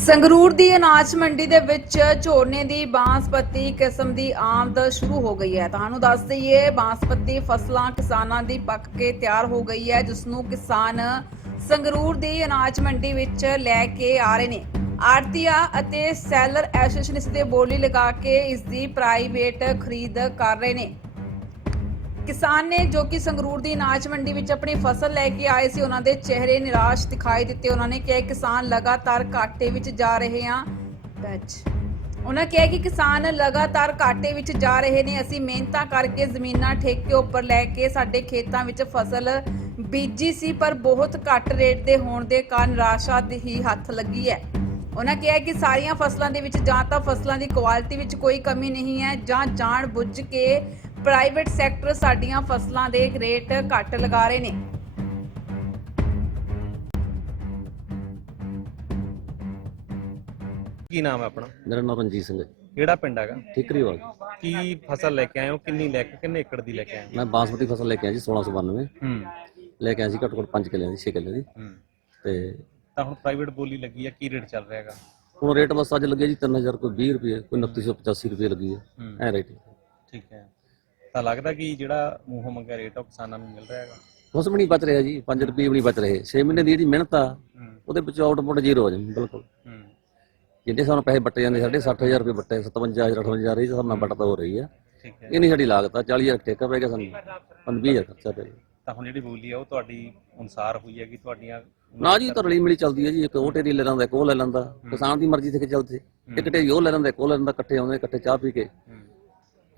ਸੰਗਰੂਰ ਦੀ ਅਨਾਜ ਮੰਡੀ ਦੇ ਵਿੱਚ ਝੋਨੇ ਦੀ ਬਾਂਸਪਤੀ ਕਿਸਮ ਦੀ ਆਮਦ ਸ਼ੁਰੂ ਹੋ ਗਈ ਹੈ। ਤੁਹਾਨੂੰ ਦੱਸ ਦਈਏ, ਬਾਂਸਪਤੀ ਫਸਲਾਂ ਕਿਸਾਨਾਂ ਦੀ ਪੱਕ ਕੇ ਤਿਆਰ ਹੋ ਗਈ ਹੈ ਜਿਸ ਨੂੰ ਕਿਸਾਨ ਸੰਗਰੂਰ ਦੀ ਅਨਾਜ ਮੰਡੀ ਵਿੱਚ ਲੈ ਕੇ ਆ ਰਹੇ ਨੇ। ਆੜਤੀਆ ਅਤੇ ਸੈਲਰ ਐਸੋਸੀਏਸ਼ਨ ਇਸ ਦੇ ਬੋਲੀ ਲਗਾ ਕੇ ਇਸ ਦੀ ਪ੍ਰਾਈਵੇਟ ਖਰੀਦ ਕਰ ਰਹੇ ਨੇ। ਕਿਸਾਨ ਨੇ ਜੋ ਕਿ ਸੰਗਰੂਰ ਦੀ ਅਨਾਜ ਮੰਡੀ ਵਿੱਚ ਆਪਣੀ ਫਸਲ ਲੈ ਕੇ ਆਏ ਸੀ, ਉਹਨਾਂ ਦੇ ਚਿਹਰੇ ਨਿਰਾਸ਼ ਦਿਖਾਈ ਦਿੱਤੇ। ਉਹਨਾਂ ਨੇ ਕਿਹਾ, ਕਿਸਾਨ ਲਗਾਤਾਰ ਘਾਟੇ ਵਿੱਚ ਜਾ ਰਹੇ ਆ ਬੈਚ। ਉਹਨਾਂ ਕਿਹਾ ਕਿ ਕਿਸਾਨ ਲਗਾਤਾਰ ਘਾਟੇ ਵਿੱਚ ਜਾ ਰਹੇ ਨੇ। ਅਸੀਂ ਮਿਹਨਤਾਂ ਕਰਕੇ ਜ਼ਮੀਨਾਂ ਠੇਕੇ ਉੱਪਰ ਲੈ ਕੇ ਸਾਡੇ ਖੇਤਾਂ ਵਿੱਚ ਫਸਲ ਬੀਜੀ ਸੀ, ਪਰ ਬਹੁਤ ਘੱਟ ਰੇਟ ਦੇ ਹੋਣ ਦੇ ਕਾਰਨ ਰਾਸ਼ਾ ਦੀ ਹੀ ਹੱਥ ਲੱਗੀ ਹੈ। ਉਹਨਾਂ ਕਿਹਾ ਕਿ ਸਾਰੀਆਂ ਫਸਲਾਂ ਦੇ ਵਿੱਚ ਜਾਂ ਤਾਂ ਫਸਲਾਂ ਦੀ ਕੁਆਲਿਟੀ ਵਿੱਚ ਕੋਈ ਕਮੀ ਨਹੀਂ ਹੈ, ਜਾਂ ਜਾਣ ਬੁੱਝ ਕੇ ਪ੍ਰਾਈਵੇਟ ਸੈਕਟਰ ਸਾਡੀਆਂ ਫਸਲਾਂ ਦੇ ਰੇਟ ਘੱਟ ਲਗਾ ਰਹੇ ਨੇ। ਕੀ ਨਾਮ ਹੈ ਆਪਣਾ? ਮੇਰਾ ਨਾਮ ਰਣਜੀਤ ਸਿੰਘ ਹੈ। ਕਿਹੜਾ ਪਿੰਡ ਹੈਗਾ? ਠੀਕਰੀ ਵਾਲ ਕੀ ਫਸਲ ਲੈ ਕੇ ਆਏ ਹੋ? ਕਿੰਨੀ ਲੈ ਕੇ ਕਿੰਨੇ ਏਕੜ ਦੀ ਲੈ ਕੇ ਆਏ ਹੋ? ਮੈਂ ਬਾਸਮਤੀ ਫਸਲ ਲੈ ਕੇ ਆਇਆ ਜੀ 1692 ਹੂੰ। ਲੈ ਕੇ ਆਇਆ ਸੀ ਘੱਟੋ ਘੱਟ 5 ਕਿੱਲਿਆਂ ਦੀ 6 ਕਿੱਲੇ ਦੀ। ਹੂੰ। ਤੇ ਤਾਂ ਹੁਣ ਪ੍ਰਾਈਵੇਟ ਬੋਲੀ ਲੱਗੀ ਹੈ ਕੀ ਰੇਟ ਚੱਲ ਰਿਹਾ ਹੈਗਾ? ਹੁਣ ਰੇਟ ਬਸ ਅੱਜ ਲੱਗਿਆ ਜੀ 3000 ਕੋਈ 20 ਰੁਪਏ ਕੋਈ 2985 ਰੁਪਏ ਲੱਗੀ ਹੈ। ਹੂੰ। ਐ ਰੇਟ ਠੀਕ ਹੈ। ਤਾਂ ਲੱਗਦਾ ਕਿ ਜਿਹੜਾ ਮੂੰਹੋਂ ਮੰਗਿਆ ਰੇਟ ਆ ਉਹ ਕਿਸਾਨਾਂ ਨੂੰ ਮਿਲ ਰਿਹਾ ਹੈਗਾ। ਕੁਛ ਵੀ ਨਹੀਂ ਬਚ ਰਿਹਾ ਜੀ 5 ਰੁਪਏ ਵੀ ਨਹੀਂ ਬਚ ਰਹੇ। 6 ਮਹੀਨੇ ਦੀ ਜਿਹੜੀ ਮਿਹਨਤ ਆ ਉਹਦੇ ਵਿੱਚ ਆਊਟਪੁੱਟ ਜ਼ੀਰੋ ਹੋ ਜਾਂਦੀ ਬਿਲਕੁਲ। ਹੂੰ। ਜਿੰਨੇ ਸਾਨੂੰ ਪੈਸੇ ਬੱਟੇ ਜਾਂਦੇ ਸਾਡੇ 60000 ਰੁਪਏ ਬੱਟੇ 57000 58000 ਇਹ ਹਿਸਾਬ ਨਾਲ ਬੱਟਦਾ ਹੋ ਰਹੀ ਆ। ਠੀਕ ਹੈ। ਇਹ ਨਹੀਂ ਸਾਡੀ ਲਾਗਤ ਆ 40000 ਠੇਕਾ ਪੈ ਗਿਆ ਸਾਨੂੰ 20000 ਖਰਚਾ ਪੈ ਗਿਆ। ਤਾਂ ਹੁਣ ਜਿਹੜੀ ਬੋਲੀ ਆ ਉਹ ਤੁਹਾਡੀ ਅਨੁਸਾਰ ਹੋਈ ਹੈ ਕਿ ਤੁਹਾਡੀਆਂ ਨਾ ਜੀ ਤਾਂ ਰਲੀ ਮਿਲੀ ਚੱਲਦੀ ਹੈ ਜੀ ਇੱਕ ਉਹ ਢੇਰੀ ਲੈ ਲੈਂਦਾ ਇੱਕ ਉਹ ਲੈ ਲੈਂਦਾ। ਕਿਸਾਨ ਦੀ ਮਰਜ਼ੀ ਤੇ ਕਿ ਚੱਲਦੇ। ਇੱਕ ਢੇਰੀ ਉਹ ਲੈ ਲੈਂਦਾ ਇੱਕ ਉਹ ਲੈ ਲੈਂਦਾ ਇਕੱਠੇ ਆਉਂਦੇ ਇਕੱਠੇ ਚਾਹ ਪੀ ਕੇ।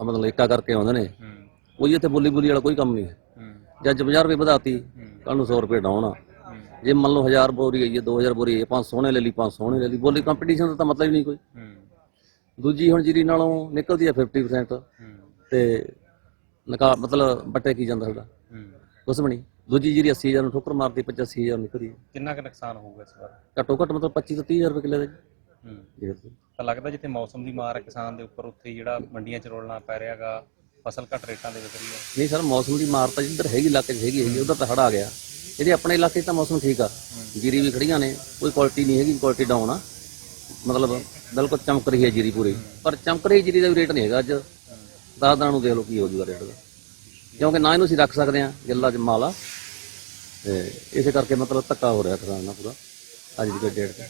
ਮਤਲਬ ਏਕਾ ਕਰਕੇ ਆਉਂਦੇ ਨੇ। ਹੂੰ। ਕੋਈ ਇੱਥੇ ਬੋਲੀ ਬੋਲੀ ਵਾਲਾ ਕੋਈ ਕੰਮ ਨਹੀਂ ਹੈ। ਹੂੰ। ਜੇ ਅੱਜ 50 ਰੁਪਏ ਵਧਾਤੀ ਹੂੰ। ਕੱਲ ਨੂੰ 100 ਰੁਪਏ ਡਾਉਣ ਆ। ਹੂੰ। ਜੇ ਮੰਨ ਲਓ 1000 ਬੋਰੀ ਆਈ ਹੈ 2000 ਬੋਰੀ ਆਈ ਹੈ 500 ਨੇ ਲੈ ਲਈ 500 ਨੇ ਲੈ ਲਈ। ਬੋਲੀ ਕੰਪੀਟੀਸ਼ਨ ਦਾ ਤਾਂ ਮਤਲਬ ਹੀ ਨਹੀਂ ਕੋਈ। ਹੂੰ। ਦੂਜੀ ਹੁਣ ਜੀਰੀ ਨਾਲੋਂ ਨਿਕਲਦੀ ਹੈ 50% ਹੂੰ। ਤੇ ਨਕਾ ਮਤਲਬ ਬੱਟੇ ਕੀ ਜਾਂਦਾ ਸਾਡਾ? ਹੂੰ। ਕੁਛ ਵੀ ਨਹੀਂ। ਦੂਜੀ ਜੀਰੀ 80000 ਨੂੰ ਠੋਕਰ ਮਾਰਦੀ 85000 ਨਿਕਲਦੀ ਹੈ। ਕਿੰਨਾ ਕੁ ਨੁਕਸਾਨ ਹੋਊਗਾ ਇਸ ਵਾਰ? ਘੱਟੋ ਘੱਟ ਮਤਲਬ 25 ਤੋਂ 30000 ਰੁਪਏ ਕਿੱਲੇ ਦਾ ਹੂੰ। ਜੀ ਤਾਂ ਲੱਗਦਾ ਜਿੱਥੇ ਮੌਸਮ ਦੀ ਮਾਰ ਹੈ ਕਿਸਾਨ ਦੇ ਉੱਪਰ ਉੱਥੇ ਜਿਹੜਾ ਮੰਡੀਆਂ 'ਚ ਰੋਲਣਾ ਪੈ ਰਿਹਾਗਾ ਫਸਲ ਘੱਟ ਰੇਟਾਂ ਦੇ ਵਿਕ ਰਹੀ ਹੈ ਨਹੀਂ ਸਰ ਮੌਸਮ ਦੀ ਮਾਰ ਤਾਂ ਜਿੱਧਰ ਹੈਗੀ ਇਲਾਕੇ 'ਚ ਹੈਗੀ ਹੈਗੀ ਉਧਰ ਤਾਂ ਹੜਾ ਆ ਗਿਆ। ਜਿਹੜੇ ਆਪਣੇ ਇਲਾਕੇ 'ਚ ਤਾਂ ਮੌਸਮ ਠੀਕ ਆ। ਜੀਰੀ ਵੀ ਖੜੀਆਂ ਨੇ ਕੋਈ ਕੁਆਲਿਟੀ ਨਹੀਂ ਹੈਗੀ ਕੁਆਲਿਟੀ ਡਾਊਨ ਆ। ਮਤਲਬ ਬਿਲਕੁਲ ਚਮਕ ਰਹੀ ਹੈ ਜੀਰੀ ਪੂਰੀ। ਪਰ ਚਮਕ ਰਹੀ ਜੀਰੀ ਦਾ ਵੀ ਰੇਟ ਨਹੀਂ ਹੈਗਾ ਅੱਜ। ਦਸ ਦਿਨਾਂ ਨੂੰ ਦੇਖ ਲਓ ਕੀ ਹੋ ਜੂਗਾ ਰੇਟ ਦਾ। ਕਿਉਂਕਿ ਨਾ ਇਹਨੂੰ ਅਸੀਂ ਰੱਖ ਸਕਦੇ ਆ ਗਿੱਲਾ ਚ ਮਾਲ। ਆ ਤੇ ਇਸੇ ਕਰਕੇ ਮਤਲਬ ਧੱਕਾ ਹੋ ਰਿਹਾ ਕਿਸਾਨ ਨਾਲ ਪੂਰਾ ਅੱਜ ਦੀ ਡੇਟ ਤੇ।